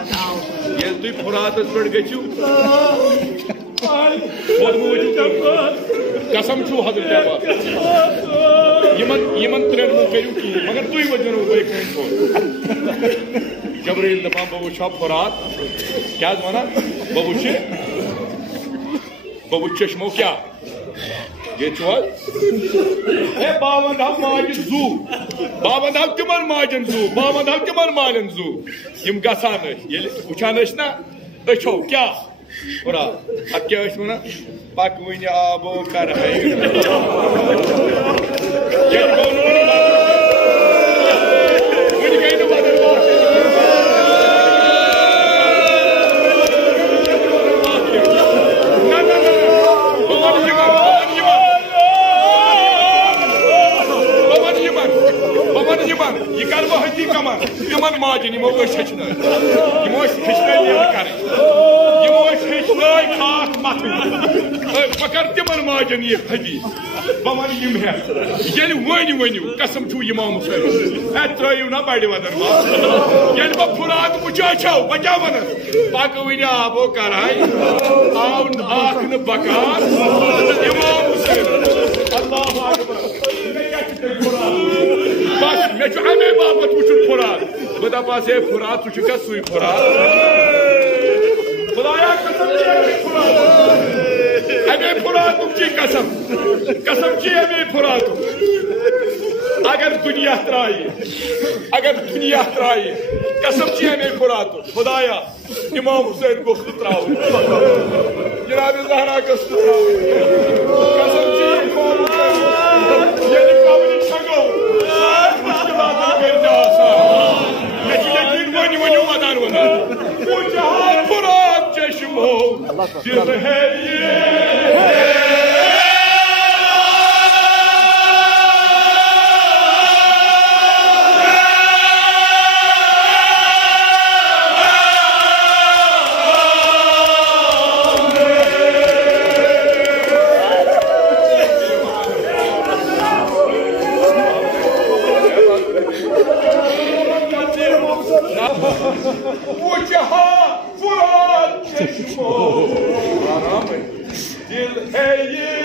ये तुम फुरातस पे गो कसम छू हजरत अब्बास यमन त्रेन करू कहीं मगर तुम वो बे जबरील दपान बह वो फुरात क्या वन बह चश्मो क्या ये बावंद माज जू बावंद तिमन माजन जू बावंद तिमन मालन जू यम गसान वुचान ना अछो क्या फुरात अब क्या वन पक वन आबो कर तिमन माजन यमो हेचन खाक मत बह कर तिमन माजन ये फदी बह वन ये वन कसम छू इमाम हुसैन त्रो ना बड़ वदन ये बह फुरात मुचाछो बह क्या वन पक वन आबो कर आव बकार इमाम हुसैन अल्लाह अकबर बस मे अमे बाबत वो फुरात बह दपास है फुरात क्या सु फुरात खुदाया कसम अमे फुरात कसम कसम अमे फुरात अगर दुनिया त्राई कसम अमे फुरात खुदाया इमाम हुसैन गो त्राव जनाब ज़हरा गो कसम फुरात चश्मो दिल है ये दिल है ये